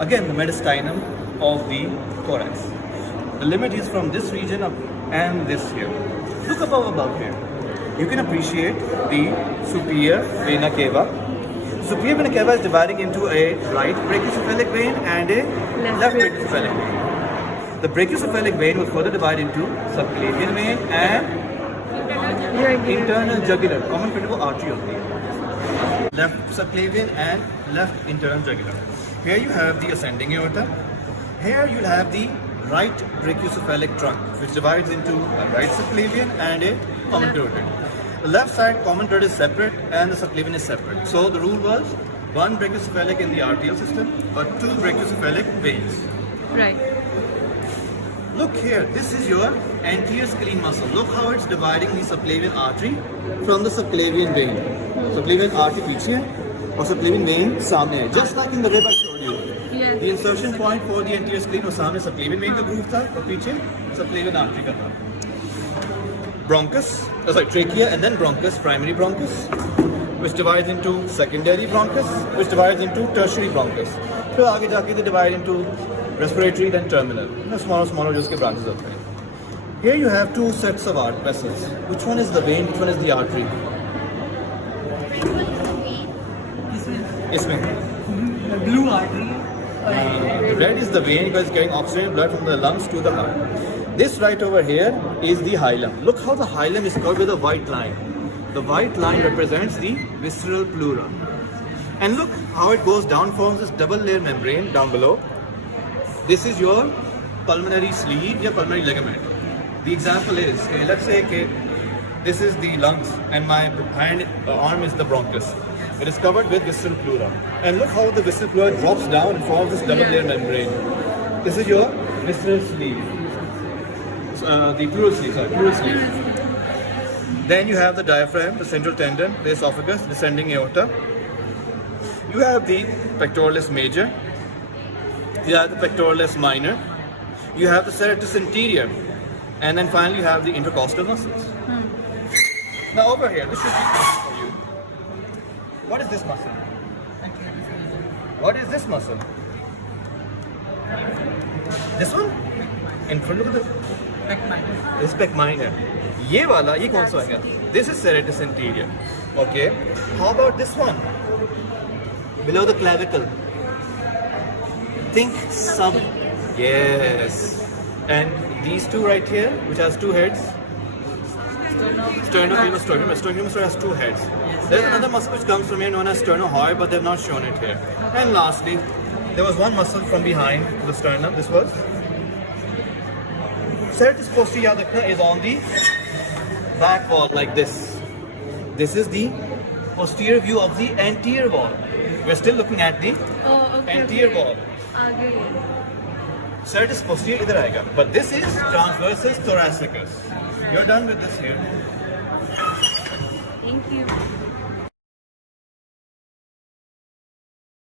Again, the mediastinum of the thorax. The limit is from this region up and this here. Look above here. You can appreciate the superior vena cava. Superior vena cava is dividing into a right brachiocephalic vein and a left brachiocephalic vein. The brachiocephalic vein will further divide into subclavian vein and internal jugular, common critical artery only. Left subclavian and left internal jugular. Here you have the ascending aorta. Here you'll have the right brachiocephalic trunk, which divides into a right subclavian and a common carotid. The left side common carotid is separate and the subclavian is separate. So the rule was one brachiocephalic in the arterial system, but two brachiocephalic veins. Right. Look here, this is your anterior scalene muscle. Look how it's dividing the subclavian artery from the subclavian vein. Subclavian artery पीछे और subclavian vein सामने है. Just like in the web I showed you. Yes. The insertion point for the anterior scalene और सामने subclavian vein का groove था और पीछे subclavian artery का था. Bronchus, trachea and then bronchus, primary bronchus, which divides into secondary bronchus, which divides into tertiary bronchus. फिर आगे जाके they divide into respiratory then terminal. Smaller जो उसके branches होते हैं. Here you have two sets of art vessels. Which one is the vein? Which one is the artery? इसमें. The blue artery. The red is the vein because it's carrying oxygenated blood from the lungs to the heart. This right over here is the hilum. Look how the hilum is covered with a white line. The white line represents the visceral pleura. And look how it goes down, forms this double layer membrane down below. This is your pulmonary sleeve, your pulmonary ligament. The example is, okay, let's say okay, this is the lungs and my arm is the bronchus. It is covered with visceral pleura. And look how the visceral pleura drops down and forms this double layer membrane. This is your visceral sleeve. The pleural sleeve. Then you have the diaphragm, the central tendon, the esophagus, descending aorta. You have the pectoralis major. You have the pectoralis minor. You have the serratus anterior. And then finally you have the intercostal muscles. Now over here, this should be easy for you. What is this muscle? What is this muscle? This one? In front of the this pec minor. ये वाला, ये कौन सा होगा? This is serratus anterior. Okay. How about this one? Below the clavicle. Think sub. Yes. And these two right here, which has two heads. Sternocleidomastoid has two heads. There's another muscle which comes from here known as sternohyoid, but they've not shown it here. And lastly, there was one muscle from behind the sternum. This was serratus posterior is on the back wall like this. This is the posterior view of the anterior wall. We're still looking at the anterior wall. Serratus posterior idhar aayega. But this is transversus thoracicus. You're done with this here. Thank you.